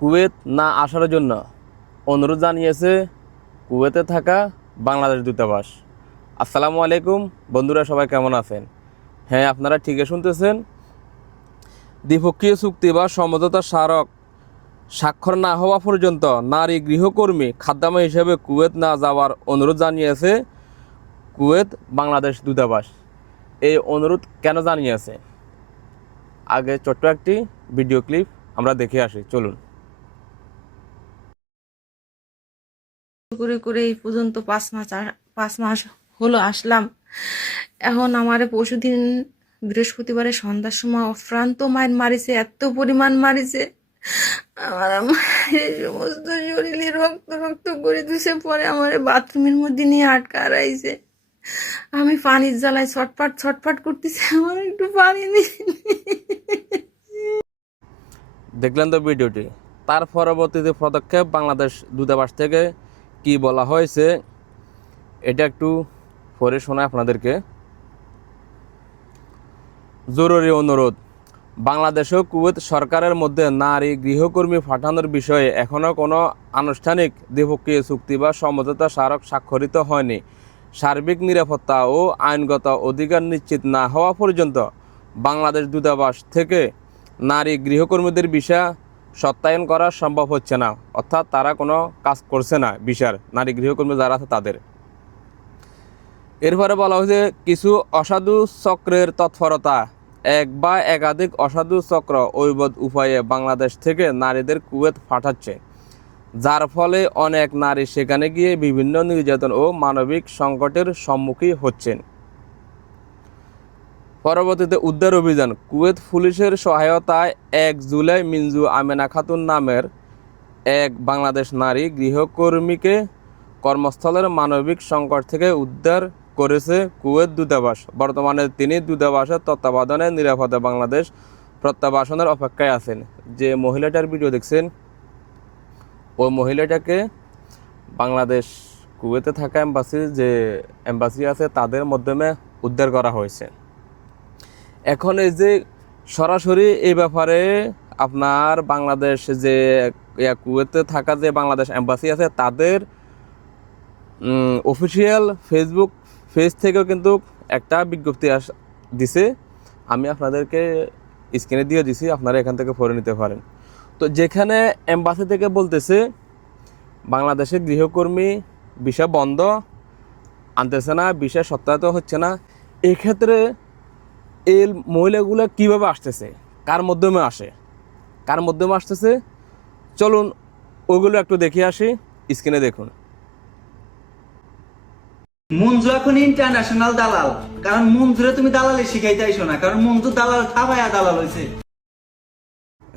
Kuwait না আসার জন্য অনুরোধ জানিয়েছে কুয়েতে থাকা বাংলাদেশ দূতাবাস। আসসালামু আলাইকুম বন্ধুরা, সবাই কেমন আছেন? হ্যাঁ, আপনারা ঠিকই শুনতেছেন। দ্বিপক্ষীয় চুক্তি বা সমঝোতা স্মারক স্বাক্ষর না হওয়া পর্যন্ত নারী গৃহকর্মী খাদ্যামা হিসেবে কুয়েত না যাওয়ার অনুরোধ জানিয়েছে কুয়েত বাংলাদেশ দূতাবাস। এই অনুরোধ কেন জানিয়েছে, আগে ছোট্ট একটি ভিডিও ক্লিপ আমরা দেখে আসি, চলুন। করে করে এই পর্যন্ত 5 মাস হলো আসলাম। এখন আমারে পরশুদিন বৃহস্পতিবারে সন্ধ্যার সময় অফ্রান্ত মায়ের মারিছে, এত পরিমাণ মারিছে আমার এই সমস্ত শরীরে রক্ত রক্ত করে দিছে। পরে আমার বাথরুমের মধ্যে নিয়ে আটকা রাইছে। আমি পানির জ্বালায় ছটফট ছটফট করতেছি, আমার একটু পানি দিন। দেখলেন তো ভিডিওটি। তার পরবর্তীতে পদক্ষেপ বাংলাদেশ দূতাবাস থেকে কি বলা হয়েছে এটা একটু পড়ে শোনায় আপনাদেরকে। জরুরি অনুরোধ, বাংলাদেশ ও কুয়েত সরকারের মধ্যে নারী গৃহকর্মী পাঠানোর বিষয়ে এখনও কোনো আনুষ্ঠানিক দ্বিপক্ষীয় চুক্তি বা সমঝোতা স্মারক স্বাক্ষরিত হয়নি। সার্বিক নিরাপত্তা ও আইনগত অধিকার নিশ্চিত না হওয়া পর্যন্ত বাংলাদেশ দূতাবাস থেকে নারী গৃহকর্মীদের ভিসা সত্যায়ন করা সম্ভব হচ্ছে না, অর্থাৎ তারা কোনো কাজ করছে না ভিসার, নারী গৃহকর্মী যারা আছে তাদের। এরপরে বলা হয়েছে কিছু অসাধু চক্রের তৎপরতা, এক বা একাধিক অসাধু চক্র অবৈধ উপায়ে বাংলাদেশ থেকে নারীদের কুয়েত পাঠাচ্ছে, যার ফলে অনেক নারী সেখানে গিয়ে বিভিন্ন নির্যাতন ও মানবিক সংকটের সম্মুখীন হচ্ছেন। পরবর্তীতে উদ্ধার অভিযান, কুয়েত পুলিশের সহায়তায় 1 জুলাই মিনজু আমেনা খাতুন নামের এক বাংলাদেশ নারী গৃহকর্মীকে কর্মস্থলের মানবিক সংকট থেকে উদ্ধার করেছে কুয়েত দূতাবাস। বর্তমানে তিনি দূতাবাসের তত্ত্বাবধানে নিরাপদে বাংলাদেশ প্রত্যাবাসনের অপেক্ষায় আছেন। যে মহিলাটার ভিডিও দেখছেন, ওই মহিলাটাকে বাংলাদেশ কুয়েতে থাকা যে এম্বাসি আছে তাদের মাধ্যমে উদ্ধার করা হয়েছে। এখন এই যে সরাসরি এই ব্যাপারে আপনার বাংলাদেশ যে কুয়েতে থাকা যে বাংলাদেশ এম্বাসি আছে তাদের অফিসিয়াল ফেসবুক পেজ থেকেও কিন্তু একটা বিজ্ঞপ্তি দিছে। আমি আপনাদেরকে স্ক্রিনে দিয়ে দিছি, আপনারা এখান থেকে পড়ে নিতে পারেন। তো যেখানে এম্বাসি থেকে বলতেছে বাংলাদেশের গৃহকর্মী ভিসা বন্ধ, আনতেছে না, ভিসা সত্যায়িত হচ্ছে না, এক্ষেত্রে এই মহিলাগুলো কীভাবে আসতেছে, কার মাধ্যমে আসতেছে, চলুন ওগুলো একটু দেখে আসি। স্ক্রিনে দেখুন। মঞ্জু এখন ইন্টারন্যাশনাল দালাল, কারণ মঞ্জুরে তুমি দালালি শিখাইতে আইসো না, কারণ মঞ্জু দালাল থাবাইয়া দালাল হয়েছে।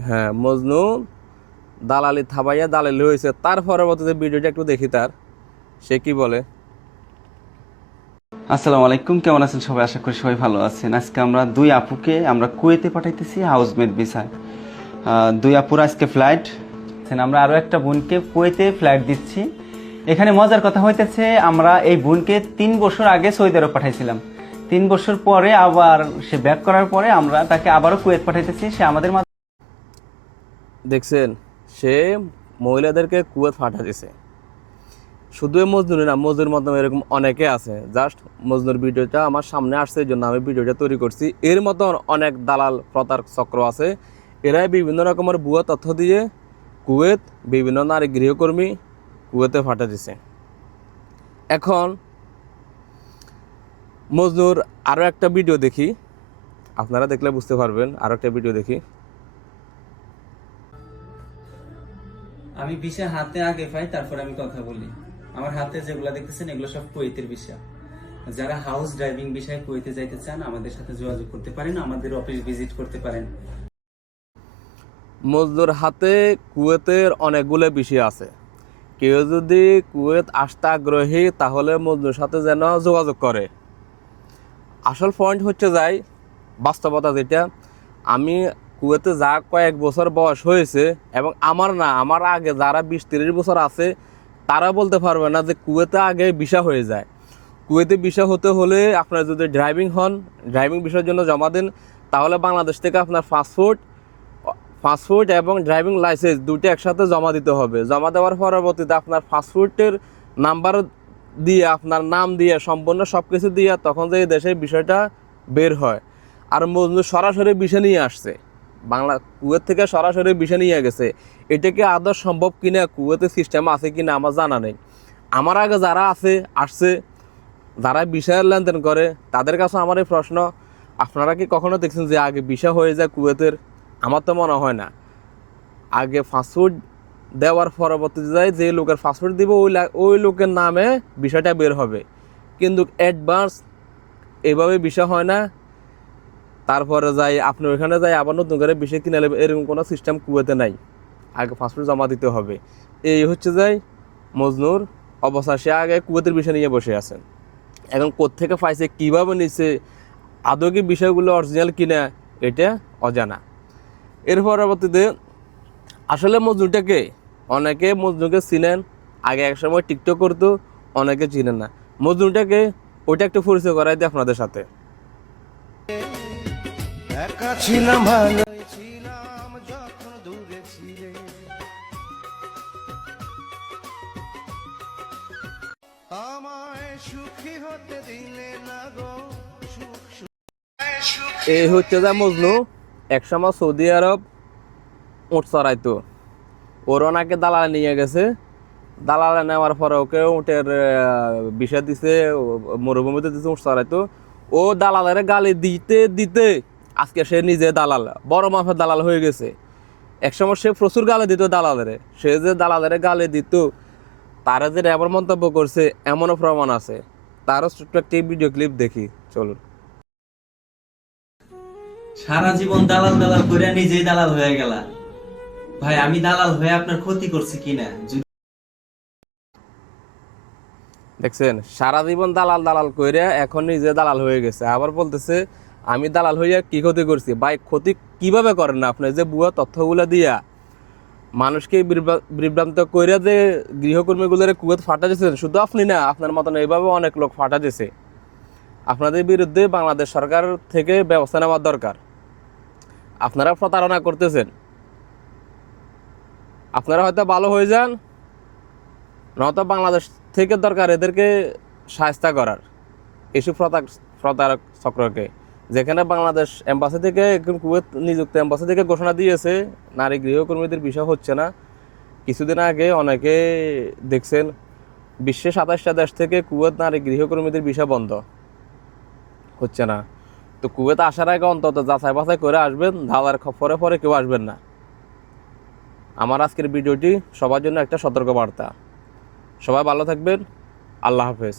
হ্যাঁ, মজনু দালালি থাবাইয়া দালালি হয়েছে। তার পরবর্তীতে ভিডিওটা একটু দেখি, তার সে কি বলে। আসসালামু আলাইকুম, কেমন আছেন সবাই? আশা করি সবাই ভালো আছেন। আজকে আমরা দুই আপুকে কুয়েতে পাঠাইতেছি হাউসমেট ভিসায়। দুই আপুর আজকে ফ্লাইট, আমরা আরো একটা বোনকে কুয়েতে ফ্লাইট দিচ্ছি। এখানে মজার কথা হইতেছে, আমরা এই বোনকে 3 বছর আগে সৌদি আরব পাঠাইছিলাম। 3 বছর পরে আবার সে ব্যাক করার পরে আমরা তাকে আবারও কুয়েত পাঠাইতেছি। সে আমাদের দেখছেন, সে মহিলাদেরকে কুয়েত পাঠাতেছে। শুধু মজনুর না, মজনুর মাধ্যমে এরকম অনেকে আছে। জাস্ট মজনুর ভিডিওটা আমার সামনে আসছে, এই জন্য আমি ভিডিওটা তৈরি করছি। এর মতন অনেক দালাল প্রতারক চক্র আছে, এরাই বিভিন্ন রকমের ভুয়া তথ্য দিয়ে কুয়েত বিভিন্ন নারী গৃহকর্মী কুয়েতে পাঠাতেছে। এখন মজনুর আরও একটা ভিডিও দেখি, আপনারা দেখলে বুঝতে পারবেন। আরও একটা ভিডিও দেখি। আমি ভিসা হাতে আগে পাই, তারপর আমি কথা বলি। আমার হাতে যেগুলো দেখতেছেন এগুলো সব কুয়েতের ভিসা। যারা হাউস ড্রাইভিং বিষয়ে কুয়েতে যাইতে চান আমাদের সাথে যোগাযোগ করতে পারেন, আমাদের অফিস ভিজিট করতে পারেন। মজদুর হাতে কুয়েতের অনেকগুলো বিষয় আছে। কেউ যদি কুয়েত আসতে আগ্রহী তাহলে মজদুর সাথে যেন যোগাযোগ করে। আসল পয়েন্ট হচ্ছে যাই বাস্তবতা, যেটা আমি কুয়েতে যা কয়েক বছর বয়স হয়েছে এবং আমার আগে যারা 20-30 বছর আছে তারা বলতে পারবে না যে কুয়েতে আগে ভিসা হয়ে যায়। কুয়েতে ভিসা হতে হলে আপনার যদি ড্রাইভিং হন, ড্রাইভিং ভিসার জন্য জমা দেন, তাহলে বাংলাদেশ থেকে আপনার পাসপোর্ট এবং ড্রাইভিং লাইসেন্স দুটো একসাথে জমা দিতে হবে। জমা দেওয়ার পরবর্তীতে আপনার পাসপোর্টের নাম্বার দিয়ে, আপনার নাম দিয়ে, সম্পূর্ণ সব কিছু দিয়ে তখন যে দেশের বিষয়টা বের হয়। আর মজনু সরাসরি বিষয় নিয়ে আসছে, কুয়েত থেকে সরাসরি বিষয় নিয়ে গেছে। এটা কি আদৌ সম্ভব কিনা, কুয়েতের সিস্টেম আছে কিনা আমার জানা নেই। আমার আগে যারা আসছে, যারা বিষয়ের লেনদেন করে, তাদের কাছে আমার এই প্রশ্ন, আপনারা কি কখনো দেখছেন যে আগে বিষয় হয়ে যায় কুয়েতের? আমার তো মনে হয় না। আগে পাসপোর্ট দেওয়ার পরবর্তীতে যায় যে লোকের পাসপোর্ট দিব ওই লোকের নামে বিষয়টা বের হবে, কিন্তু অ্যাডভান্স এভাবে বিষয় হয় না। তারপরে যাই আপনি ওইখানে যাই আবার নতুন করে বিষয় কিনে নেবেন, এরকম কোনো সিস্টেম কুয়েতে নাই। আগে পাসপোর্ট জমা দিতে হবে। এই হচ্ছে যাই মজনুর অবস্থা। সে আগে কুয়েতের বিষয় নিয়ে বসে আছেন, এখন কোত্থেকে পাইছে, কীভাবে নিচ্ছে, আদৌ কি বিষয়গুলো অরিজিনাল কিনা, এটা অজানা। এর পরবর্তীতে আসলে মজনুটাকে, অনেকে মজনুকে চিনেন, আগে এক সময় টিকটক করতো, অনেকে চিনেন না মজনুটাকে। ওইটা একটু পরিচয় করাই দিই আপনাদের সাথে। একা ছিলাম ভালোই ছিলাম যখন দূরে ছিলে, আমায় সুখী হতে দিলে না গো, এই হচ্ছে যা মজনু একসময় সৌদি আরব উঁট চড়াইতো। ওর ওনাকে দালালে নিয়ে গেছে, দালালে নেওয়ার পরে ওকে উটের বিষয় দিছে, মরুভূমিতে দিছে, উঁট চড়াইতো। ও দালালের গালি দিতে দিতে আজকে সে নিজে দালাল, বড় মাপের দালাল হয়ে গেছে। একসময় সে প্রচুর গালি দিত দালালের। সে যে দালালের গালি দিত, তারা যে এমন মন্তব্য করছে এমনও প্রমাণ আছে। তারও ছোট্ট একটি ভিডিও ক্লিপ দেখি, চলুন। সারা জীবন দালাল দালাল করে নিজেই দালাল হয়ে গেলা। ভাই আমি দালাল হয়ে আপনার ক্ষতি করছি কিনা? দেখছেন, সারা জীবন দালাল দালাল কইরা এখন নিজে দালাল হয়ে গেছে, আবার বলতেছে আমি দালাল হইয়া কি ক্ষতি করছি। ভাই ক্ষতি কিভাবে করেন না আপনি? যে ভুয়া তথ্যগুলো দিয়া মানুষকে বিভ্রান্ত কইরা যে গৃহকর্মীগুলোর কুয়েত ফাটা দিয়েছেন, শুধু আপনি না, আপনার মতন এইভাবে অনেক লোক ফাটা দিয়েছে। আপনাদের বিরুদ্ধে বাংলাদেশ সরকার থেকে ব্যবস্থা নেওয়ার দরকার। আপনারা প্রতারণা করতেছেন। আপনারা হয়তো ভালো হয়ে যান, নয়তো বাংলাদেশ থেকে দরকার এদেরকে শায়েস্তা করার, এসব প্রতারক চক্রকে। যেখানে বাংলাদেশ এম্বাসি থেকে, কুয়েত নিযুক্ত এম্বাসি থেকে ঘোষণা দিয়েছে নারী গৃহকর্মীদের বিষয় হচ্ছে না। কিছুদিন আগে অনেকে দেখছেন বিশ্বের 27টা দেশ থেকে কুয়েত নারী গৃহকর্মীদের বিষয় বন্ধ হচ্ছে না। তো কুয়েত আসার আগে অন্তত যাচাই বাছাই করে আসবেন, ধাওয়ার খপ্পরে পরে কেউ আসবেন না। আমার আজকের ভিডিওটি সবার জন্য একটা সতর্ক বার্তা। সবাই ভালো থাকবেন। আল্লাহ হাফেজ।